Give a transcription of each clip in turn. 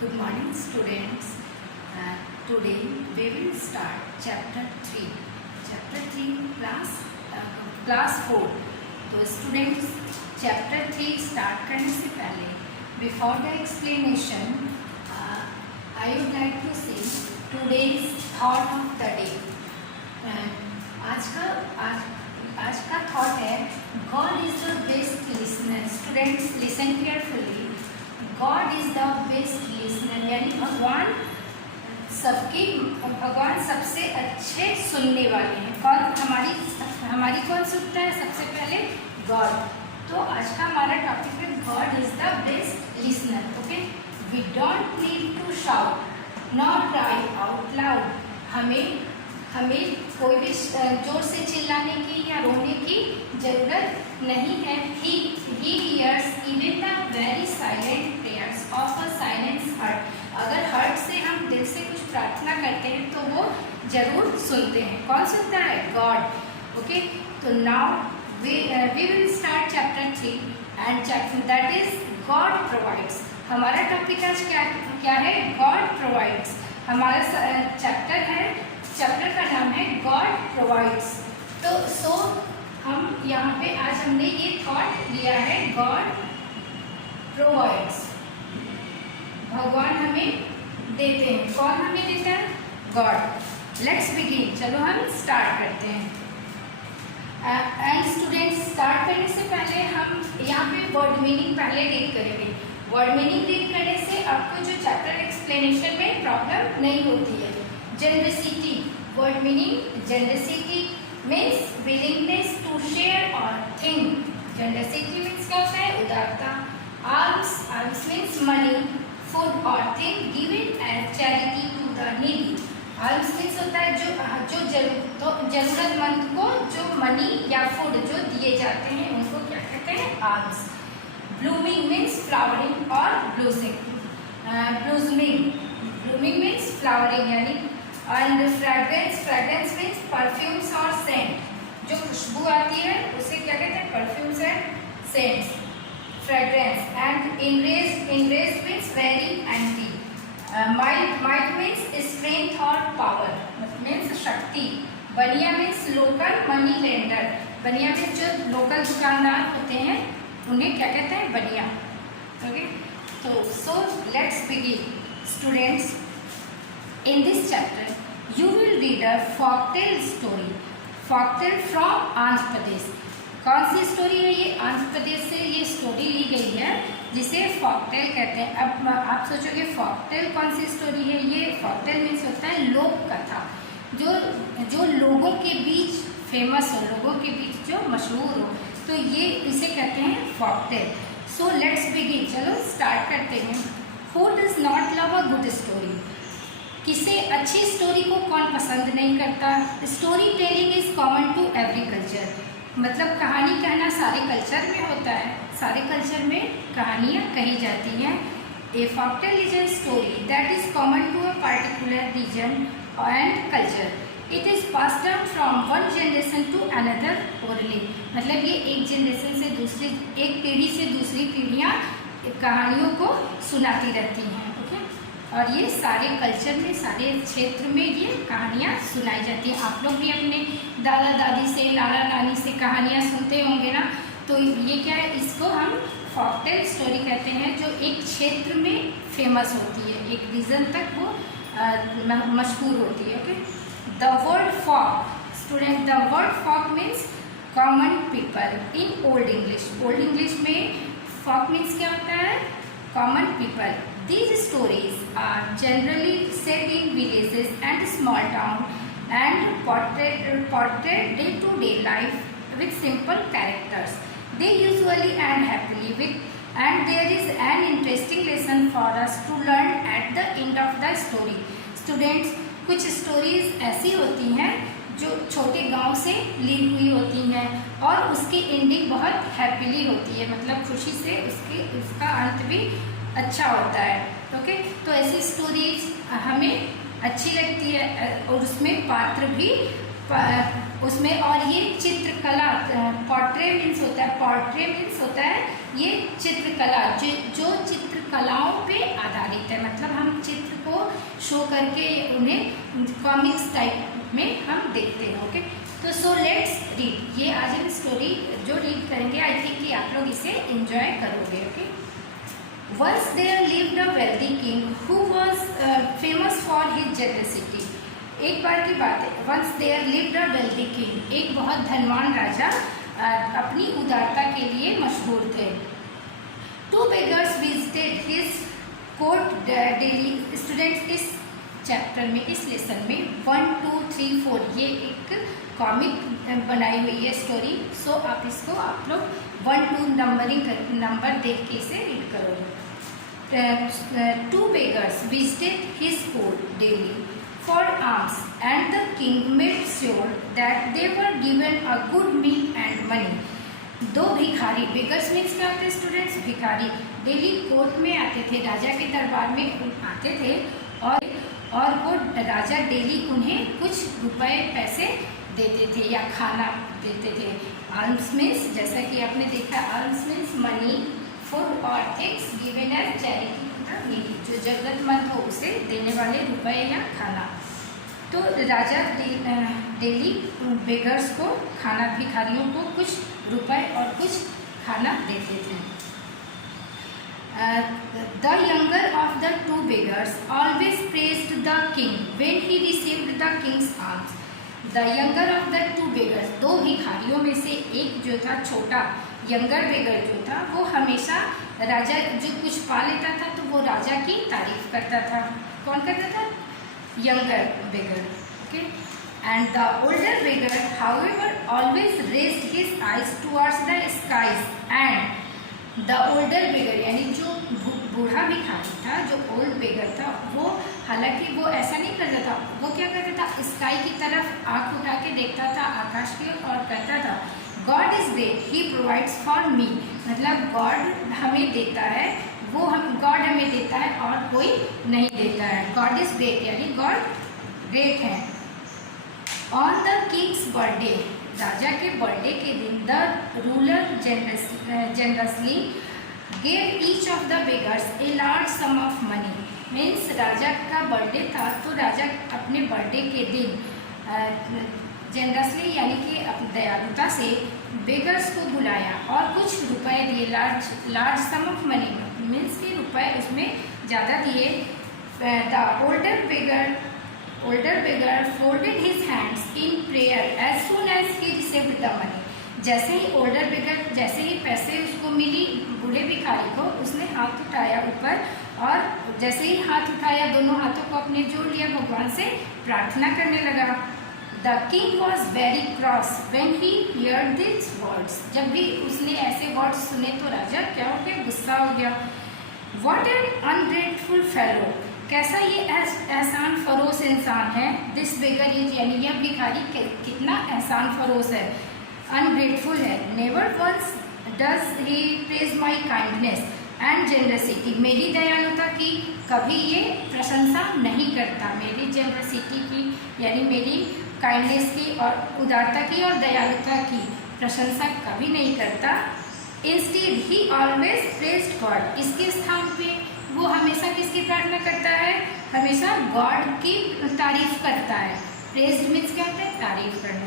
Good morning, students. Today we will start chapter 3. Chapter 3 class 4. तो students chapter 3 start करने से पहले before the explanation I would like to say today's thought of the day. आज का thought है God is the best listener. Students listen carefully. God is the best listener. यानी भगवान सबसे अच्छे सुनने वाले हैं. कौन हमारी कौन सुनता है सबसे पहले? गॉड. तो आज का हमारा टॉपिक है God is the best listener. Okay, we don't need to shout not cry out loud. हमें कोई भी जोर से चिल्लाने की या रोने की जरूरत नहीं है. He hears even the very silent prayers of a silent heart. अगर हार्ट से हम दिल से कुछ प्रार्थना करते हैं तो वो जरूर सुनते हैं. कौन सुनता है? गॉड. ओके, तो now we will start chapter 3 and chapter that is God provides. हमारा टॉपिक आज क्या है? God provides. हमारा चैप्टर का नाम है गॉड प्रोवाइड्स. तो हम यहाँ पे आज हमने ये थॉट लिया है गॉड प्रोवाइड्स. भगवान हमें देते हैं. कौन हमें देता है? गॉड. Let's begin. चलो हम स्टार्ट करते हैं. एंड स्टूडेंट्स, स्टार्ट करने से पहले हम यहाँ पे वर्ड मीनिंग पहले रीड करेंगे. वर्ड मीनिंग रीड करने से आपको जो चैप्टर एक्सप्लेनेशन में प्रॉब्लम नहीं होती है. Generosity. Word meaning generosity means willingness to share और थिंक. जनरसिटी मीन्स क्या होता है? उदारता. आर्म्स मीन्स मनी, फूड और thing given as charity to the needy. Alms means होता है जो जरूरतमंद को जो मनी या फूड जो दिए जाते हैं उनको क्या कहते हैं? आर्म्स. ब्लूमिंग मीन्स फ्लावरिंग और ब्लूमिंग मीन्स फ्लावरिंग यानी. एंड फ्रेग्रेंस मीन्स परफ्यूम्स और सेंट. जो खुशबू आती है उसे क्या कहते हैं? Perfumes and cents. Fragrance. And enraged means very angry. Might means strength or power means शक्ति. बनिया means local money lender. बनिया means जो लोकल दुकानदार होते हैं उन्हें क्या कहते हैं? बनिया. ओके, तो so let's begin. Students, in this chapter you will read a folktale story. folktale from Andhra Pradesh. कौन सी स्टोरी है ये? आंध्र प्रदेश से ये स्टोरी ली गई है जिसे फॉकटेल कहते हैं. अब आप सोचोगे फॉकटेल कौन सी स्टोरी है? ये फॉकटेल मीन्स होता है लोक कथा, जो लोगों के बीच फेमस हो, लोगों के बीच जो मशहूर हो, तो ये इसे कहते हैं फॉकटेल. So let's begin. चलो स्टार्ट करते हैं. Who does not love a good story. किसे अच्छी स्टोरी को कौन पसंद नहीं करता? Storytelling is common to every culture. मतलब कहानी कहना सारे कल्चर में होता है. सारे कल्चर में कहानियाँ कही जाती हैं. A folktale is a story that is common to a particular region and culture. It is pass down from one generation to another orally. मतलब ये एक जनरेशन से दूसरी, एक पीढ़ी से दूसरी पीढ़ियाँ कहानियों को सुनाती रहती हैं. ओके, और ये सारे कल्चर में, सारे क्षेत्र में ये कहानियाँ सुनाई जाती हैं. आप लोग भी अपने दादा दादी से, नाना नानी से कहानियाँ सुनते होंगे ना. तो ये क्या है? इसको हम फॉकटेल स्टोरी कहते हैं, जो एक क्षेत्र में फेमस होती है, एक रीजन तक वो मशहूर होती है. Okay, the word folk. Student, the word folk means common people in old English. Old English में फॉक मीन्स क्या होता है? Common people. These stories are generally set in villages and small towns and portray day-to-day life with simple characters. They usually end happily and there is an interesting lesson for us to learn at the end of the story. Students, कुछ stories ऐसी होती हैं जो छोटे गांव से ली हुई होती हैं और उसकी एंडिंग बहुत हैप्पीली होती है. मतलब खुशी से उसका अंत भी अच्छा होता है. ओके, तो ऐसी स्टोरीज हमें अच्छी लगती है और उसमें पात्र भी उसमें, और ये चित्रकला, पोर्ट्रे मीन्स मीन्स होता है, पोर्ट्रे मीन्स होता है ये चित्रकला, जो चित्रकलाओं पे आधारित है, मतलब हम चित्र को शो करके उन्हें कॉमिक्स टाइप में हम देखते हैं। ओके, तो सो लेट्स रीड, ये आज हम स्टोरी जो रीड करेंगे आई थिंक कि आप लोग इसे एंजॉय करोगे। Okay, once there lived a wealthy king who was famous for his generosity. एक बार की बात है, once there lived a wealthy king, एक बहुत धनवान राजा अपनी उदारता के लिए मशहूर थे। Two beggars visited his court daily. Students इस चैप्टर में, इस लेसन में 1 2 3 4 ये एक कॉमिक बनाई हुई है स्टोरी। सो आप इसको आप लोग 1 2 नंबर देख के इसे रीड करोगे। Two beggars visited his court daily for alms, and the king made sure that they were given a good meal and money. दो भिखारी, बेगर्स मीन्स क्या होते हैं स्टूडेंट्स? भिखारी, डेली कोर्ट में आते थे, राजा के दरबार में आते थे और वो राजा डेली उन्हें कुछ रुपए पैसे देते थे या खाना देते थे। आल्म्स मीन्स जैसा कि आपने देखा, आल्म्स मीन्स मनी, फूड और things given as charity to the needy, जो जरूरतमंद हो उसे देने वाले रुपए या खाना। तो राजा डेली बेगर्स को खाना, भिखारियों को कुछ रुपए और कुछ खाना देते थे। The younger of the two beggars always praised the king when he received the king's alms. The younger of the two beggars, दो भिखारियों में से एक जो था छोटा, यंगर बेगर जो था, वो हमेशा राजा जो कुछ पा लेता था तो वो राजा की तारीफ करता था। कौन करता था? Younger beggar. Okay, and the older beggar however always raised his eyes towards the skies, and the older beggar यानी जो बूढ़ा भिखारी था, जो ओल्ड बेगर था, वो हालांकि वो ऐसा नहीं करता था, वो क्या करता था? स्काई की तरफ आंख उठा के देखता था, आकाश की ओर, और कहता था God is great, he provides for मी, मतलब गॉड हमें देता है, वो गॉड हमें देता है और कोई नहीं देता है। गॉड इज ग्रेट यानी गॉड ग्रेट है। ऑन द किंग्स बर्थडे, राजा के बर्थडे के दिन, the ruler generously gave each of the beggars a large sum of money. Means राजा का बर्थडे था तो राजा अपने बर्थडे के दिन जनरसली यानी कि दयालुता से बेगर्स को बुलाया और कुछ रुपए दिए, large sum of money means के रुपए उसमें ज़्यादा दिए। The older beggar folded his hands in prayer as soon as he received the money. जैसे ही ओल्डर बेगर, जैसे ही पैसे उसको मिली, बूढ़े भिखारी को, उसने हाथ उठाया ऊपर, और जैसे ही हाथ उठाया दोनों हाथों को अपने जोड़ लिया, भगवान से प्रार्थना करने लगा। The king was very cross when he heard these words. जब भी उसने ऐसे वर्ड्स सुने तो राजा क्या हो गया? गुस्सा हो गया। What an ungrateful fellow, कैसा ये एहसान फरोश इंसान है। This beggar यानी यह भिखारी कितना एहसान फरोश है, अनग्रेटफुल है। Never once does he praise my kindness and generosity, मेरी दयालुता की कभी ये प्रशंसा नहीं करता, मेरी जेनरसिटी की यानी मेरी काइंडनेस की और उदारता की और दयालुता की प्रशंसा कभी नहीं करता। इंस्टीड ही ऑलवेज प्रेज्ड गॉड, इसके स्थान पे वो हमेशा किसकी प्रार्थना करता है? हमेशा गॉड की तारीफ करता है। प्रेज्ड मीन्स क्या होता है? तारीफ करना।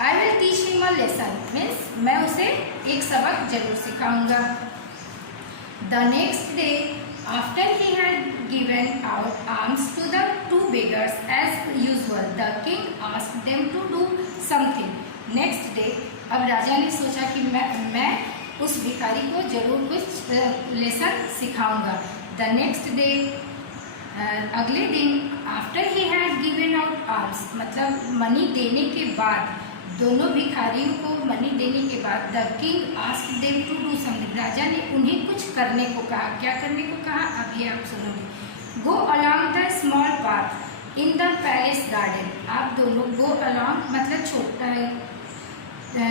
I will teach him a lesson means मैं उसे एक सबक जरूर सिखाऊंगा। The next day after he had given out alms to the two beggars as usual, the king asked them to do something. Next day, अब राजा ने सोचा कि मैं उस भिखारी को जरूर कुछ लेसन सिखाऊंगा। The next day, अगले दिन, after he had given out alms, मतलब मनी देने के बाद, दोनों भिखारियों को मनी देने के बाद, the king asked them to do something, राजा ने उन्हें कुछ करने को कहा। क्या करने को कहा? अभी आप सुनोगे। Go along the small path in the palace garden, आप दोनों गो अलॉन्ग मतलब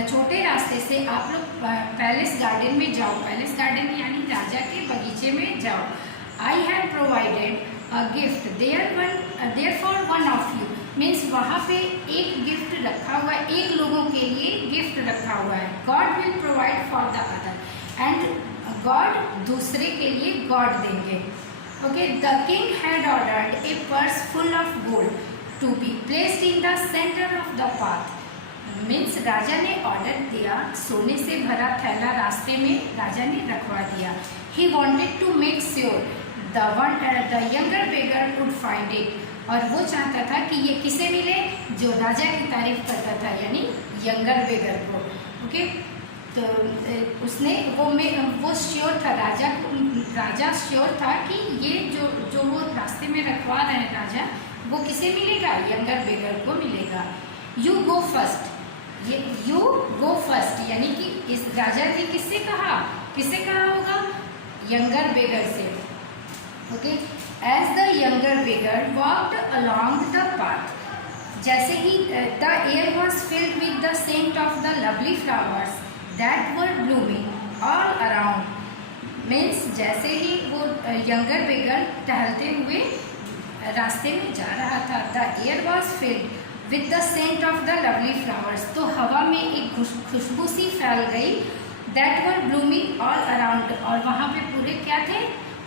छोटे रास्ते से आप लोग पैलेस गार्डन में जाओ। पैलेस गार्डन यानी राजा के बगीचे में जाओ। I have provided a gift there for one of you, means वहाँ पे एक गिफ्ट रखा हुआ है, एक लोगों के लिए गिफ्ट रखा हुआ है। God will provide for the other, and God दूसरे के लिए गॉड देंगे। Okay, the king had ordered a purse full of gold to be placed in the centre of the path. Means राजा ने ऑर्डर दिया, सोने से भरा थैला रास्ते में राजा ने रखवा दिया। He wanted to make sure the younger beggar would find it, और वो चाहता था कि ये किसे मिले, जो राजा की तारीफ करता था, यानी यंगर बेगर को। ओके, तो उसने वो श्योर था, राजा श्योर था कि ये जो वो रास्ते में रखवा रहे हैं राजा, वो किसे मिलेगा, यंगर बेगर को मिलेगा। यू गो फर्स्ट, ये यू गो फर्स्ट यानी कि इस राजा ने किससे कहा होगा, यंगर बेगर से। Okay, as the younger beggar walked along the path, जैसे ही the air was filled with the scent of the lovely flowers that were blooming all around. Means जैसे ही वो यंगर बेगर टहलते हुए रास्ते में जा रहा था, the air was filled with the scent of the lovely flowers, तो हवा में एक खुशबू सी फैल गई, that were blooming all around, और वहाँ पे पूरे क्या थे,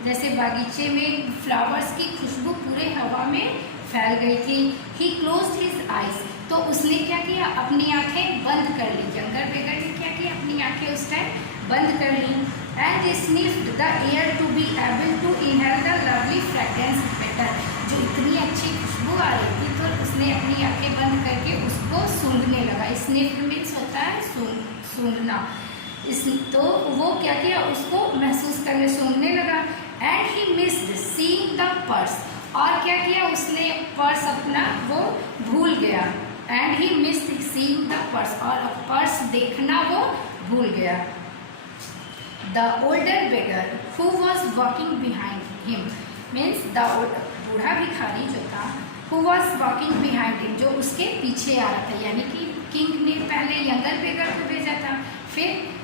जैसे बागीचे में फ्लावर्स की खुशबू पूरे हवा में फैल गई थी। ही क्लोज्ड हिज आइज, तो उसने क्या किया, अपनी आंखें बंद कर ली। यंगर बेगर ने क्या किया, अपनी आंखें उस टाइम बंद कर ली। And sniffed the air to be able to inhale the lovely fragrance better, जो इतनी अच्छी खुशबू आ रही थी, तो उसने अपनी आंखें बंद करके उसको सूंघने लगा। स्निफ्ड मीन्स होता है सूंघना। तो वो क्या किया, उसको महसूस करने, सूंघने लगा। And he missed seeing the purse, और क्या किया, उसने पर्स अपना वो भूल गया। And he missed seeing the purse, और पर्स देखना वो भूल गया। The older beggar who was walking behind him, means the बूढ़ा भिखारी जो था, who was walking behind him, जो उसके पीछे आ रहा था, यानी कि किंग ने पहले यंगर बेगर को भेजा था, फिर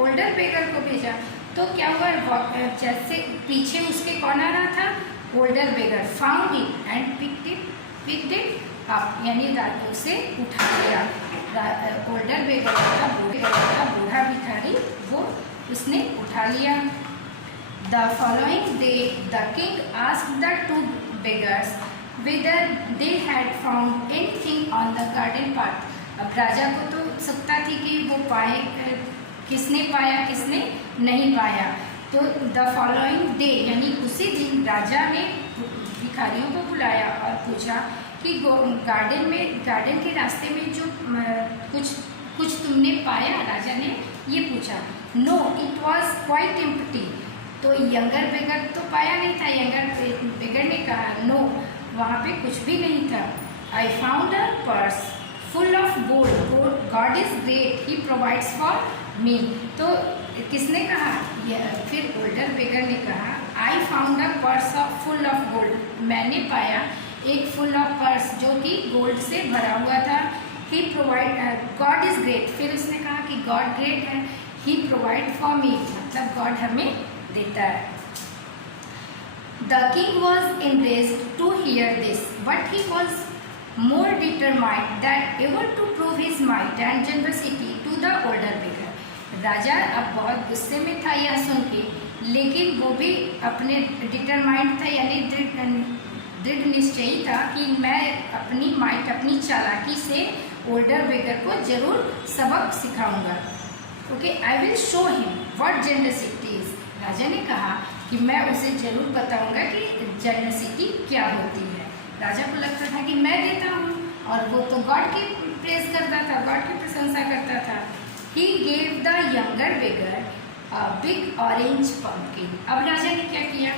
ओल्डर बेगर को भेजा। तो क्या हुआ, जैसे पीछे उसके कौन आ रहा था, older beggar, found it and picked it up, यानी उसे उठा लिया। ओल्डर बेगर का बूढ़ा भिखारी, वो उसने उठा लिया। The following day the king asked the two beggars whether they had found anything on the garden path. अब राजा को तो उत्सुकता थी कि वो पाए, किसने पाया किसने नहीं पाया। तो द फॉलोइंग डे यानी उसी दिन राजा ने भिखारियों को बुलाया और पूछा कि गार्डन के रास्ते में जो कुछ तुमने पाया, राजा ने ये पूछा। No it was quite empty, तो यंगर बेगर तो पाया नहीं था। यंगर बेगर ने कहा नो, वहाँ पे कुछ भी नहीं था। I found a purse full of gold, God is great, he provides for मी। तो किसने कहा, फिर ओल्डर बेगर ने कहा I found a purse full of gold, मैंने पाया एक फुल ऑफ पर्स जो कि गोल्ड से भरा हुआ था। ही प्रोवाइड, गॉड इज ग्रेट, फिर उसने कहा कि गॉड ग्रेट है। ही प्रोवाइड फॉर मी, मतलब गॉड हमें देता है। The king was embarrassed to hear this, but he was more determined than ever to prove his might and generosity to the older beggar. राजा अब बहुत गुस्से में था यह सुन के, लेकिन वो भी अपने डिटरमाइंड था, यानी दृढ़ निश्चयी था कि मैं अपनी माइट, अपनी चालाकी से ओल्डर बेगर को जरूर सबक सिखाऊंगा। Okay, I will show him what generosity is. राजा ने कहा कि मैं उसे जरूर बताऊंगा कि जेनरसिटी क्या होती है। राजा को लगता था कि मैं देता हूँ, और वो तो गॉड की प्रेज करता था, गॉड की प्रशंसा करता था। ही gave the younger beggar a big orange pumpkin. अब राजा ने क्या किया,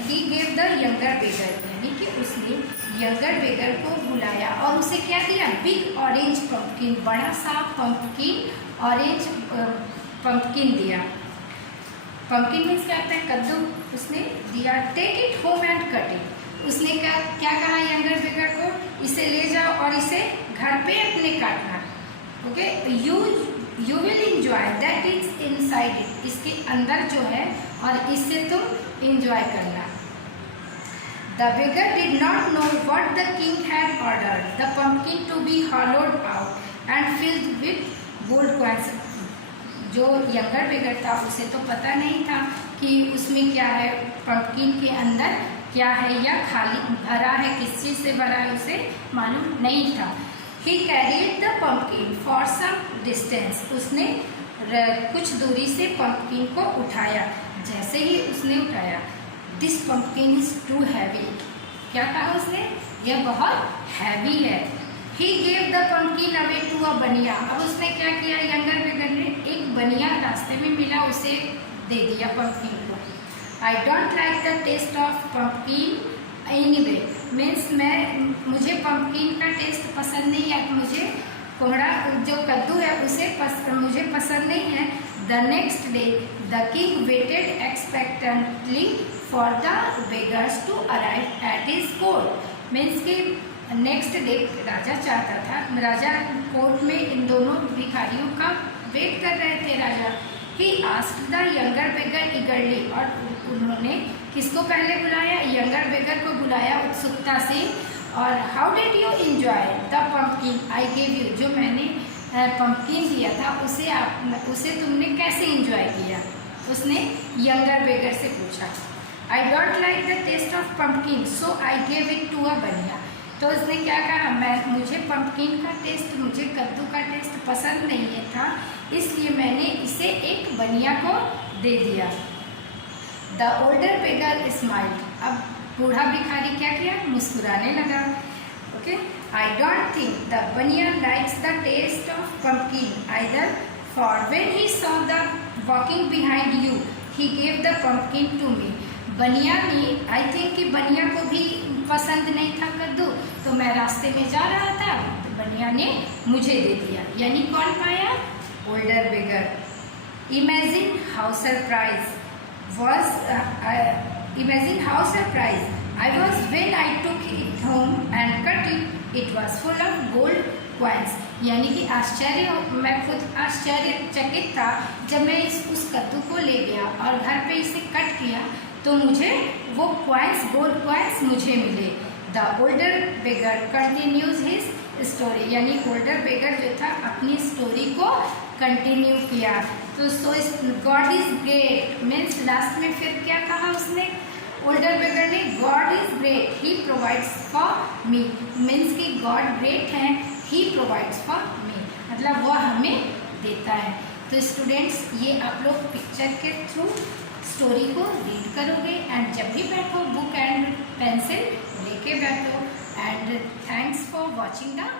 ही गेव द यंगर बेगर, यानी कि उसने यंगर बेगर को बुलाया और उसे क्या दिया, बिग ऑरेंज पंपकिन, बड़ा सा पंपकिन, ऑरेंज पंपकिन दिया। पंपकिन मीन्स क्या होता है, कद्दू, उसने दिया। Take it home and cut it, उसने क्या कहा यंगर बेगर को, इसे ले जाओ और इसे घर पे अपने काटना। Okay, you will enjoy that is inside it, इसके अंदर जो है और इससे तुम इंजॉय करना। The beggar did not know what the king had ordered the pumpkin to be hollowed out and filled with gold coins. जो यंगर बेगर था उसे तो पता नहीं था कि उसमें क्या है, पंपकिन के अंदर क्या है या खाली भरा है, किस चीज़ से भरा है उसे मालूम नहीं था। He carried the pumpkin for some distance, उसने कुछ दूरी से पंपकिन को उठाया। जैसे ही उसने उठाया, this pumpkin is too heavy, क्या कहा उसने, यह बहुत हैवी है। He gave the pumpkin away to a bania, अब उसने क्या किया, यंगर बेगर ने एक बनिया रास्ते में मिला उसे दे दिया पंपकिन को। I don't like the taste of pumpkin anyway, means मुझे पंपकिन का टेस्ट पसंद नहीं है, मुझे कोहड़ा जो कद्दू है उसे मुझे पसंद नहीं है। The next day the king waited expectantly for the beggars to arrive at his court, means कि नेक्स्ट डे राजा चाहता था, राजा कोर्ट में इन दोनों भिखारियों का वेट कर रहे थे राजा। He asked the younger beggar eagerly, और उन्होंने किसको पहले बुलाया, यंगर बेगर को बुलाया उत्सुकता से। और how did you enjoy the pumpkin I gave you, जो मैंने पंपकिन दिया था उसे तुमने कैसे एंजॉय किया, उसने यंगर बेगर से पूछा। I don't like the taste of pumpkin so I gave it to a bania, तो उसने क्या कहा, मुझे पंपकिन का टेस्ट, मुझे कद्दू का टेस्ट पसंद नहीं था, इसलिए मैंने इसे एक बनिया को दे दिया। द ओल्डर बेगर स्माइल्ड, अब बूढ़ा भिखारी क्या किया, मुस्कुराने लगा। Okay, I don't think the bania likes the taste of pumpkin either, for when he saw the walking behind you he gave the pumpkin to me. Bania ने, आई थिंक कि बनिया को भी पसंद नहीं था कद्दू, तो मैं रास्ते में जा रहा था तो बनिया ने मुझे दे दिया, यानी कौन पाया, older beggar. Imagine how surprise I was when I took it home and cut it. It was full of gold coins. यानी कि आश्चर्य, मैं खुद आश्चर्यचकित था जब मैं उस कद्दू को ले गया और घर पे इसे कट किया तो मुझे वो कॉइन्स, गोल्ड कॉइन्स मुझे मिले। The older beggar continues his story, यानी ओल्डर बेगर जो था अपनी स्टोरी को कंटिन्यू किया। तो so God is great means last में फिर क्या कहा उसने, ओल्डर बेगर ने, God is great he provides for me, means कि गॉड ग्रेट है, ही प्रोवाइड्स फॉर मी, मतलब वह हमें देता है। तो स्टूडेंट्स, ये आप लोग पिक्चर के थ्रू स्टोरी को रीड करोगे एंड जब भी बैठो बुक एंड पेंसिल लेके बैठो। And thanks for watching the